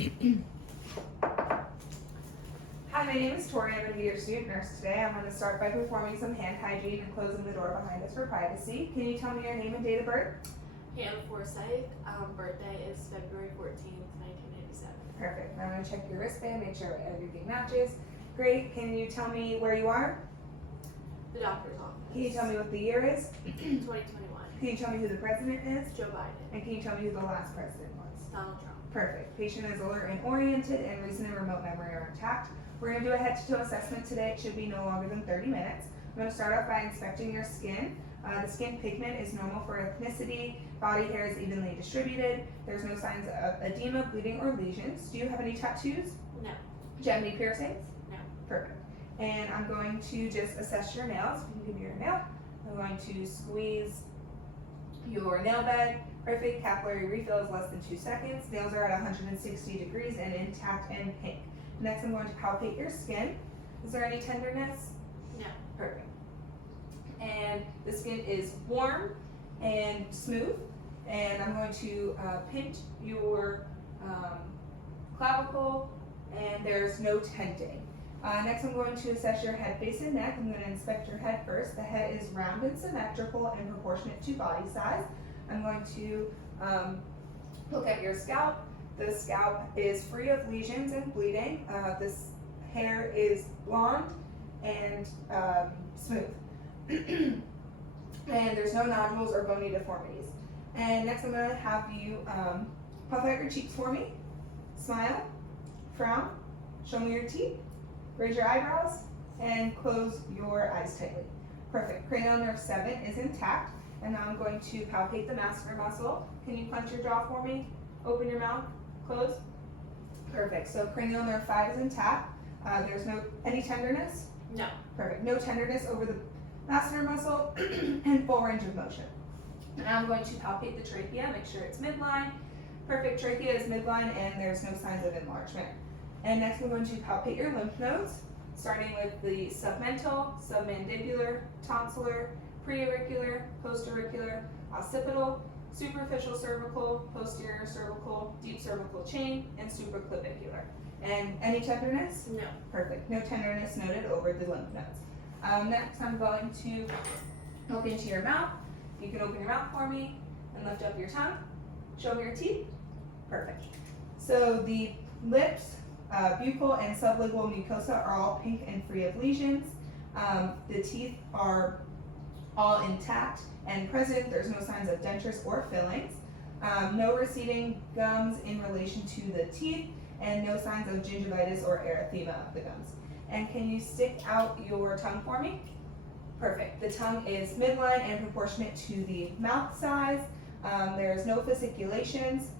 Hi, my name is Tori. I'm going to be your student nurse today. I'm going to start by performing some hand hygiene and closing the door behind us for privacy. Can you tell me your name and date of birth? Hannah Forsyth, birthday is February 14th, 1987. Perfect. Now I'm going to check your wristband, make sure everything matches. Great. Can you tell me where you are? The doctor's office. Can you tell me what the year is? 2021. Can you tell me who the president is? Joe Biden. And can you tell me who the last president was? Donald Trump. Perfect. Patient is alert and oriented, and recent and remote memory are intact. We're going to do a head-to-toe assessment today. It should be no longer than 30 minutes. I'm going to start off by inspecting your skin. The skin pigment is normal for ethnicity. Body hair is evenly distributed. There's no signs of edema, bleeding, or lesions. Do you have any tattoos? No. Do you have any piercings? No. Perfect. And I'm going to just assess your nails. You can give me your nail. I'm going to squeeze your nail bed. Perfect. Capillary refill is less than 2 seconds. Nails are at 160 degrees and intact and pink. Next, I'm going to palpate your skin. Is there any tenderness? No. Perfect. And the skin is warm and smooth. And I'm going to pinch your clavicle, and there's no tenting. Next, I'm going to assess your head, face, and neck. I'm going to inspect your head first. The head is round and symmetrical and proportionate to body size. I'm going to look at your scalp. The scalp is free of lesions and bleeding. This hair is blonde and smooth. And there's no nodules or bony deformities. And next I'm going to have you puff out your cheeks for me. Smile, frown, show me your teeth, raise your eyebrows, and close your eyes tightly. Perfect. Cranial nerve 7 is intact. And now I'm going to palpate the masseter muscle. Can you clench your jaw for me? Open your mouth, close. Perfect. So cranial nerve 5 is intact. There's no any tenderness? No. Perfect. No tenderness over the masseter muscle and full range of motion. Now I'm going to palpate the trachea, make sure it's midline. Perfect. Trachea is midline and there's no signs of enlargement. And next I'm going to palpate your lymph nodes, starting with the submental, submandibular, tonsillar, preauricular, postauricular, occipital, superficial cervical, posterior cervical, deep cervical chain, and supraclavicular. And any tenderness? No. Perfect. No tenderness noted over the lymph nodes. Next, I'm going to look into your mouth. You can open your mouth for me and lift up your tongue. Show me your teeth. Perfect. So the lips, buccal, and sublingual mucosa are all pink and free of lesions. The teeth are all intact and present. There's no signs of dentures or fillings. No receding gums in relation to the teeth, and no signs of gingivitis or erythema of the gums. And can you stick out your tongue for me? Perfect. The tongue is midline and proportionate to the mouth size. There's no fasciculations,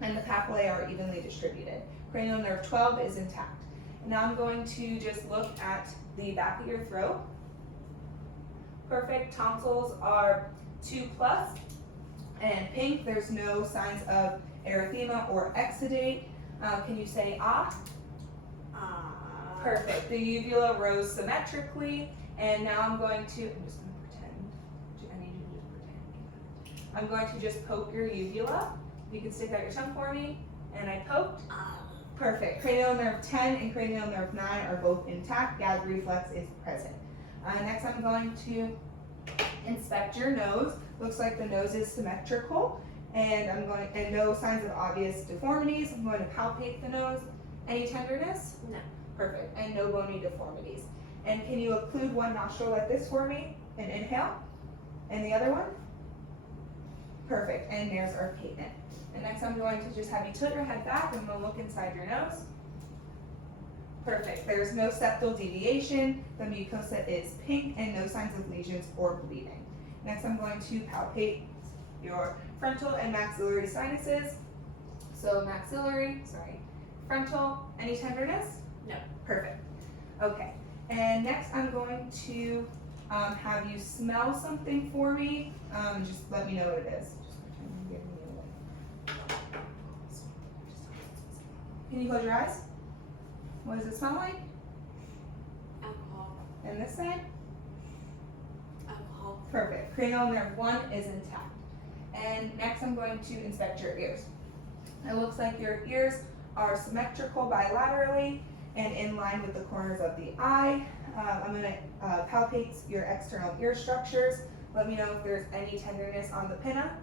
and the papillae are evenly distributed. Cranial nerve 12 is intact. Now I'm going to just look at the back of your throat. Perfect. Tonsils are 2+ and pink. There's no signs of erythema or exudate. Can you say ah? Perfect. The uvula rose symmetrically, and now I'm just going to pretend. I need you to just pretend. I'm going to just poke your uvula. You can stick out your tongue for me, and I poked. Perfect. Cranial nerve 10 and cranial nerve 9 are both intact. Gag reflex is present. Next, I'm going to inspect your nose. Looks like the nose is symmetrical, and no signs of obvious deformities. I'm going to palpate the nose. Any tenderness? No. Perfect. And no bony deformities. And can you occlude one nostril like this for me and inhale? And the other one? Perfect. And there's our patent. And next I'm going to just have you tilt your head back and I'm going to look inside your nose. Perfect. There's no septal deviation. The mucosa is pink and no signs of lesions or bleeding. Next I'm going to palpate your frontal and maxillary sinuses. So frontal, any tenderness? No. Perfect. Okay. And next I'm going to have you smell something for me. Just let me know what it is. Can you close your eyes? What does it smell like? Alcohol. And this side? Alcohol. Perfect. Cranial nerve 1 is intact. And next I'm going to inspect your ears. It looks like your ears are symmetrical bilaterally and in line with the corners of the eye. I'm going to palpate your external ear structures. Let me know if there's any tenderness on the pinna.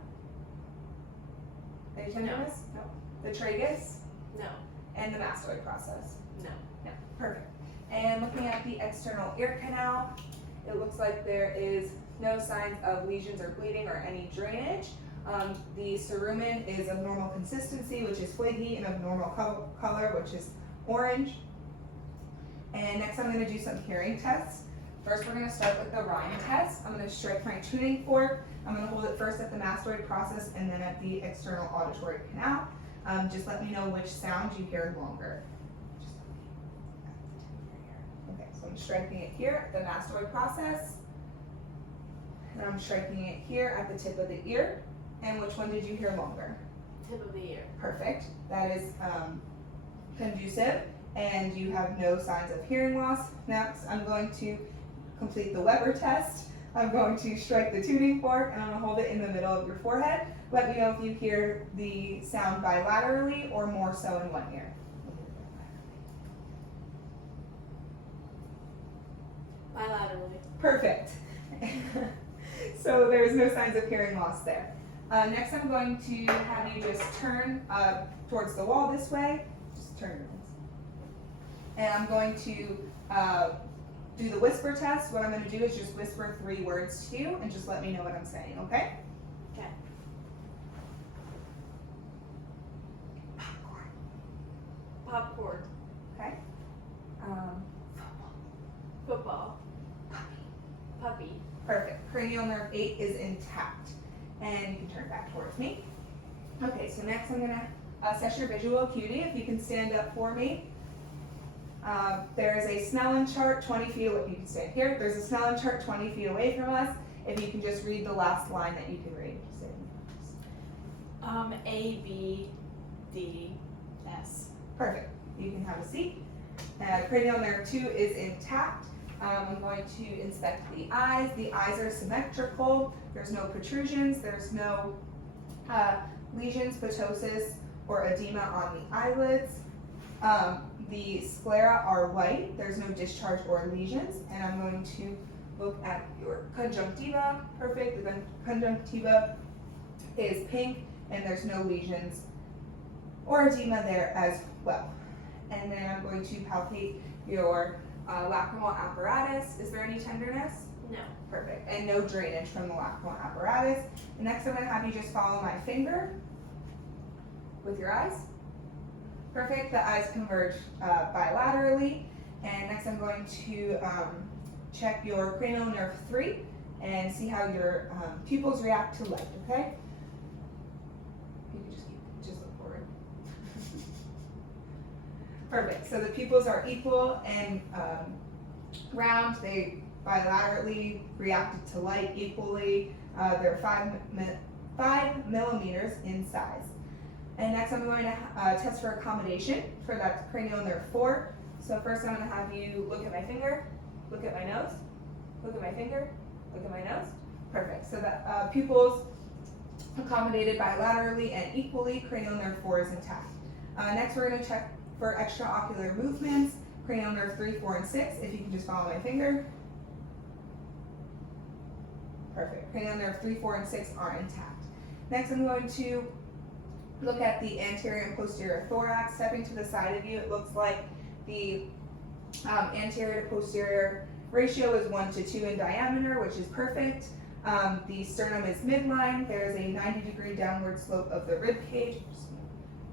Any tenderness? No. The tragus No. and the mastoid process. No. No. Perfect. And looking at the external ear canal, it looks like there is no signs of lesions or bleeding or any drainage. The cerumen is of normal consistency, which is flaky, and of normal color, which is orange. And next I'm going to do some hearing tests. First we're going to start with the rhyme test. I'm going to strike my tuning fork. I'm going to hold it first at the mastoid process and then at the external auditory canal. Just let me know which sound you hear longer. Okay, so I'm striking it here at the mastoid process. And I'm striking it here at the tip of the ear. And which one did you hear longer? Tip of the ear. Perfect. That is conducive, and you have no signs of hearing loss. Next, I'm going to complete the Weber test. I'm going to strike the tuning fork, and I'm going to hold it in the middle of your forehead. Let me know if you hear the sound bilaterally or more so in one ear. Bilaterally. Perfect. So there's no signs of hearing loss there. Next, I'm going to have you just turn towards the wall this way. Just turn your eyes. And I'm going to do the whisper test. What I'm going to do is just whisper 3 words to you and just let me know what I'm saying, okay? Okay. Popcorn. Okay. Football. Puppy. Perfect. Cranial nerve 8 is intact. And you can turn back towards me. Okay, so next I'm going to assess your visual acuity. If you can stand up for me. There is a Snellen chart 20 feet away. You can stand here. There's a Snellen chart 20 feet away from us. If you can just read the last line that you can read. A, B, D, S. Perfect. You can have a seat. Cranial nerve 2 is intact. I'm going to inspect the eyes. The eyes are symmetrical. There's no protrusions. There's no lesions, ptosis, or edema on the eyelids. The sclera are white. There's no discharge or lesions. And I'm going to look at your conjunctiva. Perfect. The conjunctiva is pink, and there's no lesions or edema there as well. And then I'm going to palpate your lacrimal apparatus. Is there any tenderness? No. Perfect. And no drainage from the lacrimal apparatus. And next I'm going to have you just follow my finger with your eyes. Perfect. The eyes converge bilaterally. And next I'm going to check your cranial nerve 3 and see how your pupils react to light, okay? You can just look forward. Perfect. So the pupils are equal and round. They bilaterally reacted to light equally. They're 5 millimeters in size. And next I'm going to test for accommodation for that cranial nerve 4. So first I'm going to have you look at my finger, look at my nose, look at my finger, look at my nose. Perfect. So the pupils accommodated bilaterally and equally. Cranial nerve 4 is intact. Next we're going to check for extraocular movements. Cranial nerve 3, 4, and 6. If you can just follow my finger. Perfect. Cranial nerve 3, 4, and 6 are intact. Next I'm going to look at the anterior and posterior thorax. Stepping to the side of you, it looks like the anterior to posterior ratio is 1 to 2 in diameter, which is perfect. The sternum is midline. There is a 90-degree downward slope of the rib cage. I'm just going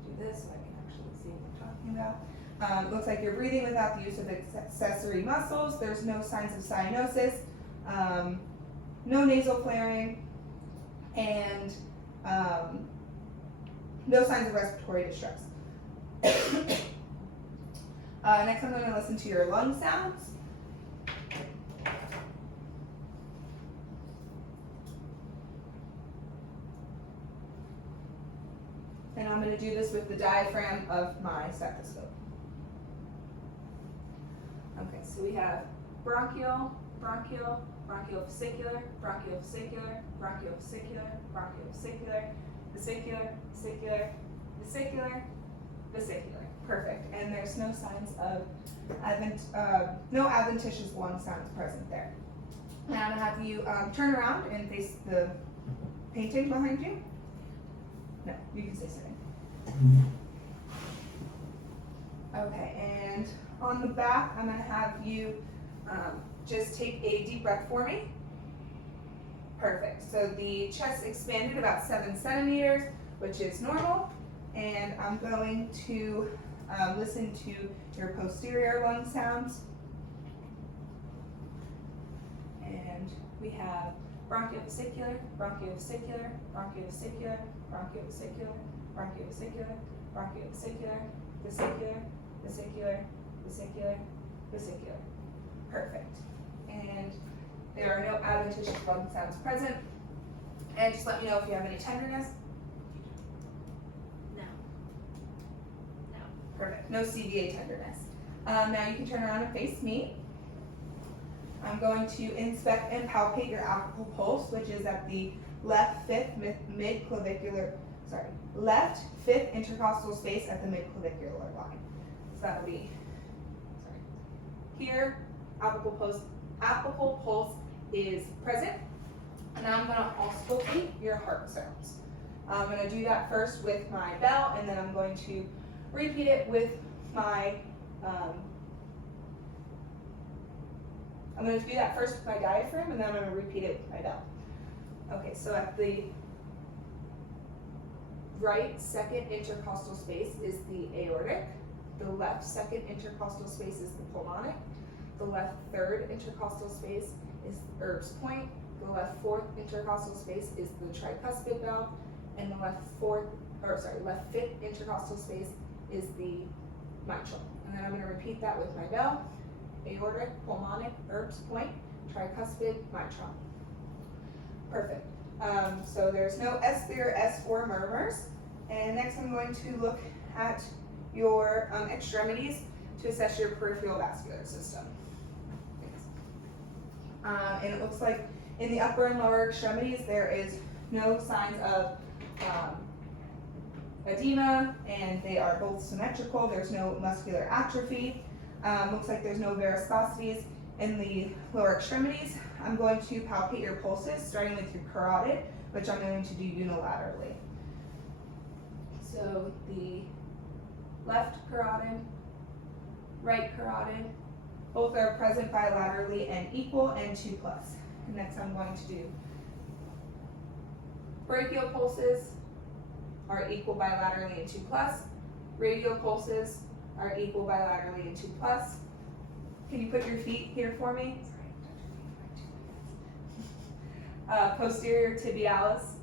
to do this so I can actually see what we're talking about. Looks like you're breathing without the use of accessory muscles. There's no signs of cyanosis, no nasal flaring, and no signs of respiratory distress. Next I'm going to listen to your lung sounds. And I'm going to do this with the diaphragm of my stethoscope. Okay, so we have bronchial, bronchial, bronchiovesicular, bronchiovesicular, bronchiovesicular, bronchiovesicular, vesicular, vesicular, vesicular, vesicular. Perfect. And there's no signs of no adventitious lung sounds present there. And I'm gonna have you turn around and face the painting behind you. No, you can stay sitting. Okay, and on the back, I'm gonna have you just take a deep breath for me. Perfect. So the chest expanded about 7 centimeters, which is normal. And I'm going to listen to your posterior lung sounds. And we have bronchiovesicular, bronchiovesicular, bronchiovesicular, bronchiovesicular, bronchiovesicular, bronchiovesicular, vesicular, vesicular, vesicular, vesicular. Perfect. And there are no adventitious lung sounds present. And just let me know if you have any tenderness. No. No. Perfect. No CVA tenderness. Now you can turn around and face me. I'm going to inspect and palpate your apical pulse, which is at the left fifth intercostal space at the midclavicular line. So that'll be, here, apical pulse is present. And now I'm gonna auscultate your heart sounds. I'm gonna do that first with my bell, and then I'm going to repeat it with my, I'm going to do that first with my diaphragm, and then I'm going to repeat it with my bell. Okay, so at the right second intercostal space is the aortic. The left second intercostal space is the pulmonic. The left third intercostal space is the Erb's point. The left fourth intercostal space is the tricuspid valve, and the left fifth intercostal space is the mitral. And then I'm going to repeat that with my bell. Aortic, pulmonic, Erb's point, tricuspid, mitral. Perfect. So there's no S3 or S4 murmurs. And next I'm going to look at your extremities to assess your peripheral vascular system. And it looks like in the upper and lower extremities there is no signs of edema, and they are both symmetrical. There's no muscular atrophy. Looks like there's no varicosities in the lower extremities. I'm going to palpate your pulses, starting with your carotid, which I'm going to do unilaterally. So the left carotid, right carotid, both are present bilaterally and equal and 2+. And next I'm going to do brachial pulses are equal bilaterally and 2+. Radial pulses are equal bilaterally and 2+. Can you put your feet here for me? Posterior tibialis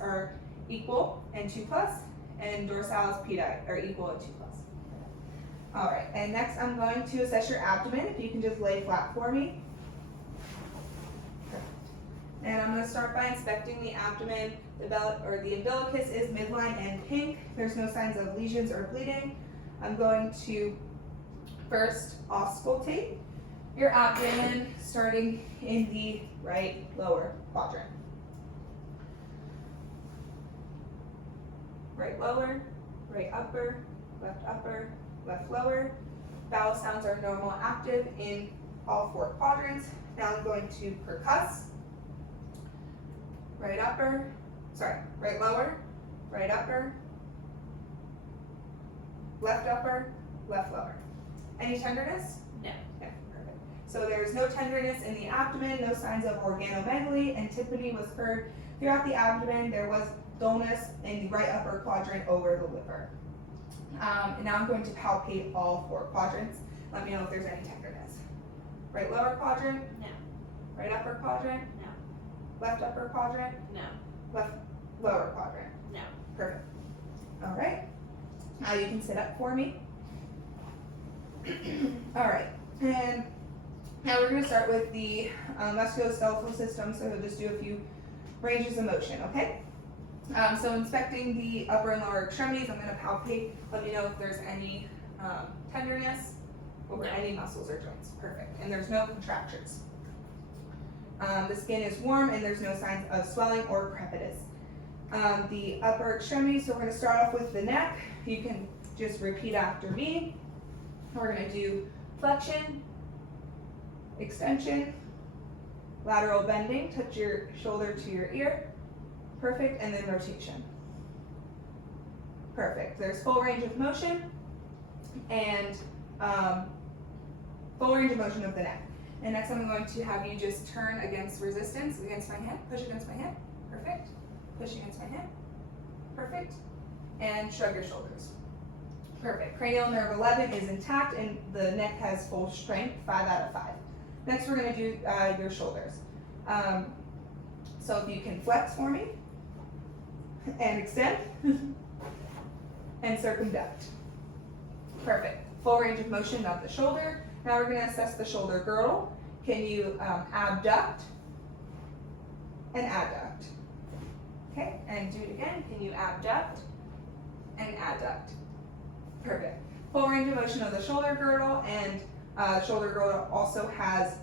are equal and 2+, and dorsalis pedi are equal and 2+. All right, and next I'm going to assess your abdomen. If you can just lay flat for me. And I'm going to start by inspecting the abdomen. The umbilicus is midline and pink. There's no signs of lesions or bleeding. I'm going to first auscultate your abdomen, starting in the right lower quadrant. Right lower, right upper, left lower. Bowel sounds are normal active in all 4 quadrants. Now I'm going to percuss. Right lower, right upper, left upper, left lower. Any tenderness? No. No, perfect. So there's no tenderness in the abdomen, no signs of organomegaly, and tympany was heard throughout the abdomen. There was dullness in the right upper quadrant over the liver. And now I'm going to palpate all 4 quadrants. Let me know if there's any tenderness. Right lower quadrant? No. Right upper quadrant? No. Left upper quadrant? No. Left lower quadrant? No. Perfect. All right. Now you can sit up for me. All right. And now we're going to start with the musculoskeletal system, so we'll just do a few ranges of motion, okay? So inspecting the upper and lower extremities, I'm going to palpate. Let me know if there's any tenderness over any muscles or joints. Perfect. And there's no contractures. The skin is warm and there's no signs of swelling or crepitus. the upper extremity. So we're gonna start off with the neck. You can just repeat after me. We're gonna do flexion, extension, lateral bending, touch your shoulder to your ear. Perfect, and then rotation. Perfect. There's full range of motion and full range of motion of the neck. And next I'm going to have you just turn against resistance, against my hand, push against my hand. Perfect. Push against my hand. Perfect. And shrug your shoulders. Perfect. Cranial nerve 11 is intact and the neck has full strength, 5 out of 5. Next we're going to do your shoulders. So if you can flex for me and extend and circumduct. Perfect. Full range of motion of the shoulder. Now we're going to assess the shoulder girdle. Can you abduct and adduct? Okay, and do it again. Can you abduct and adduct? Perfect. Full range of motion of the shoulder girdle, and shoulder girdle also has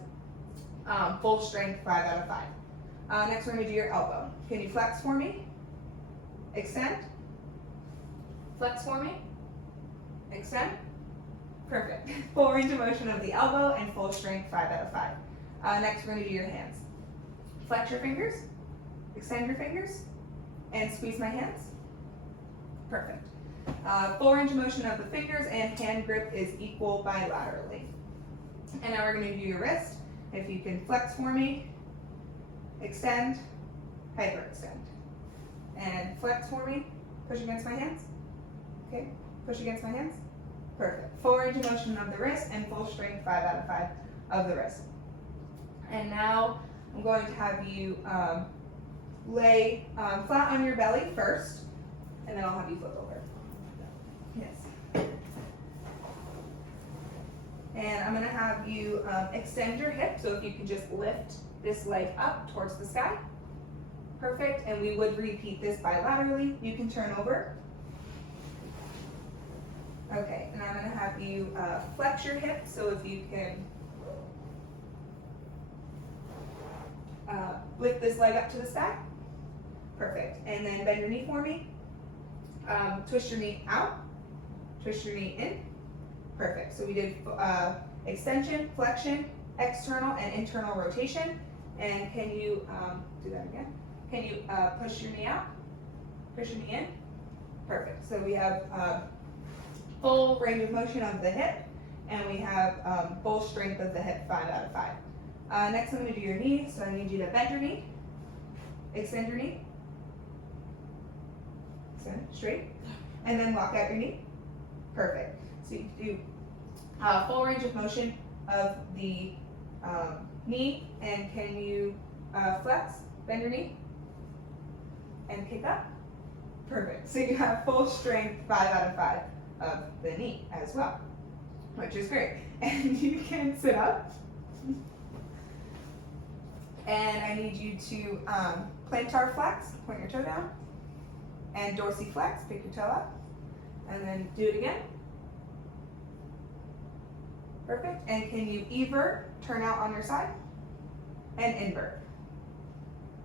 full strength, 5 out of 5. Next we're going to do your elbow. Can you flex for me? Extend. Flex for me. Extend. Perfect. Full range of motion of the elbow and full strength, 5 out of 5. Next we're going to do your hands. Flex your fingers. Extend your fingers. And squeeze my hands. Perfect. Full range of motion of the fingers and hand grip is equal bilaterally. And now we're going to do your wrist. If you can flex for me, extend, hyperextend. And flex for me, push against my hands. Okay, push against my hands. Perfect. Full range of motion of the wrist and full strength, 5 out of 5 of the wrist. And now I'm going to have you lay flat on your belly first, and then I'll have you flip over. Yes. And I'm going to have you extend your hip, so if you can just lift this leg up towards the sky. Perfect, and we would repeat this bilaterally. You can turn over. Okay, and I'm going to have you flex your hip, so if you can lift this leg up to the sky. Perfect, and then bend your knee for me. Twist your knee out, twist your knee in. Perfect, so we did extension, flexion, external and internal rotation. And can you do that again? Can you push your knee out, push your knee in? Perfect, so we have full range of motion of the hip, and we have full strength of the hip, 5 out of 5. Next I'm going to do your knee, so I need you to bend your knee, extend your knee, extend straight, and then lock out your knee. Perfect. So you do full range of motion of the knee, and can you flex, bend your knee, and kick up? Perfect. So you have full strength, 5 out of 5 of the knee as well, which is great. And you can sit up. And I need you to plantar flex, point your toe down, and dorsiflex, pick your toe up, and then do it again. Perfect. And can you evert, turn out on your side, and invert?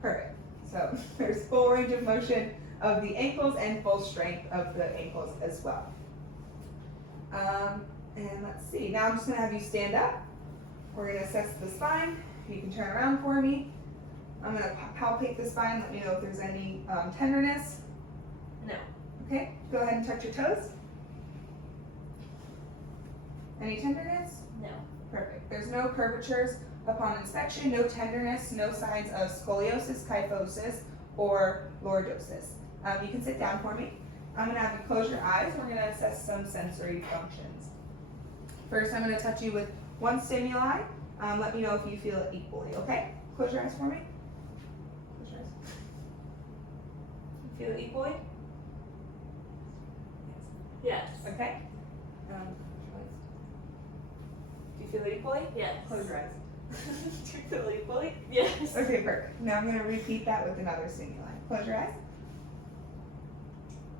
Perfect. So there's full range of motion of the ankles and full strength of the ankles as well. And let's see, now I'm just going to have you stand up. We're going to assess the spine. You can turn around for me. I'm going to palpate the spine, let me know if there's any tenderness. No. Okay, go ahead and touch your toes. Any tenderness? No. Perfect. There's no curvatures upon inspection, no tenderness, no signs of scoliosis, kyphosis, or lordosis. You can sit down for me. I'm going to have you close your eyes. We're going to assess some sensory functions. First, I'm going to touch you with one stimuli. Let me know if you feel it equally, okay? Close your eyes for me. Close your eyes. You feel it equally? Yes. Okay. Do you feel it equally? Yes. Close your eyes. Do you feel it equally? Yes. Okay, perfect. Now I'm going to repeat that with another stimuli. Close your eyes.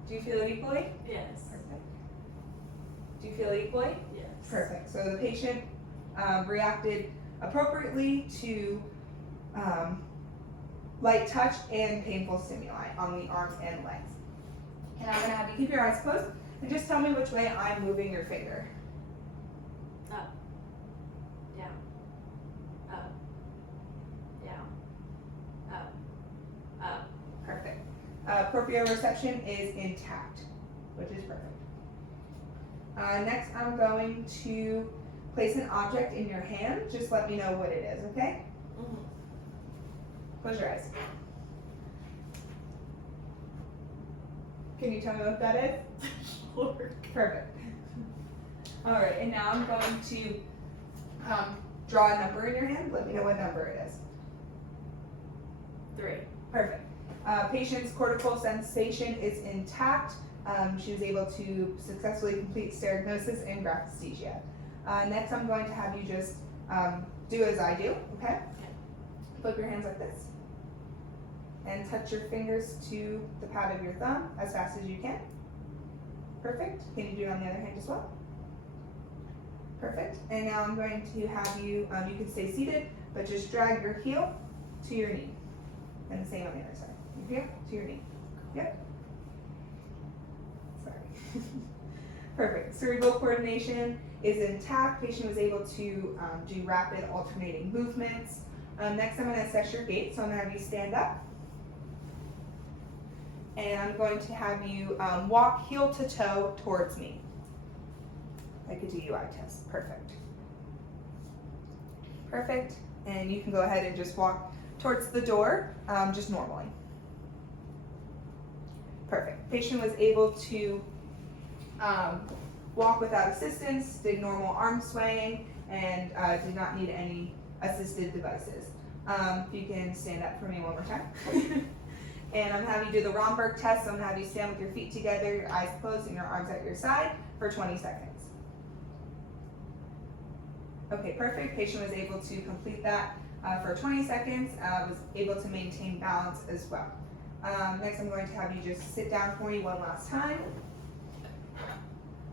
Do you feel it equally? Yes. Perfect. Do you feel it equally? Yes. Perfect. So the patient reacted appropriately to light touch and painful stimuli on the arms and legs. And I'm gonna have you keep your eyes closed and just tell me which way I'm moving your finger. Up. Down. Up. Down. Up. Up. Perfect. Proprioception is intact, which is perfect. Next, I'm going to place an object in your hand. Just let me know what it is, okay? Mm-hmm. Close your eyes. Can you tell me what that is? Lord. Perfect. All right, and now I'm going to draw a number in your hand. Let me know what number it is. 3. Perfect. Patient's cortical sensation is intact. She was able to successfully complete sterignosis and graphesthesia. Next, I'm going to have you just do as I do, okay? Flip your hands like this. And touch your fingers to the pad of your thumb as fast as you can. Perfect. Can you do it on the other hand as well? Perfect. And now I'm going to have you, you can stay seated, but just drag your heel to your knee. And the same on the other side. Your heel to your knee. Yep. Sorry. Perfect. Cerebral coordination is intact. Patient was able to do rapid alternating movements. Next, I'm going to assess your gait. So I'm going to have you stand up. And I'm going to have you walk heel to toe towards me. Like a DUI test. Perfect. Perfect. And you can go ahead and just walk towards the door, just normally. Perfect. Patient was able to walk without assistance, did normal arm swaying, and did not need any assisted devices. If you can stand up for me one more time. And I'm going to have you do the Romberg test. So I'm going to have you stand with your feet together, your eyes closed, and your arms at your side for 20 seconds. Okay, perfect. Patient was able to complete that for 20 seconds, was able to maintain balance as well. Next, I'm going to have you just sit down for me one last time.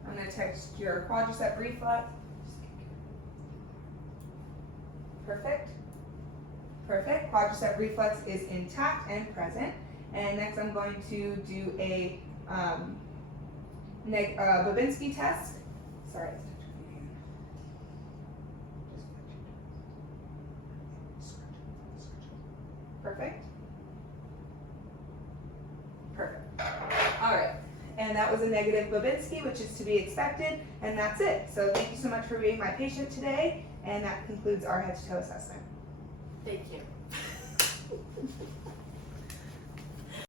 I'm going to test your quadricep reflex. Perfect. Perfect. Quadricep reflex is intact and present. And next, I'm going to do a Babinski test. Sorry. Perfect. Perfect. All right. And that was a negative Babinski, which is to be expected. And that's it. So thank you so much for being my patient today. And that concludes our head to toe assessment. Thank you.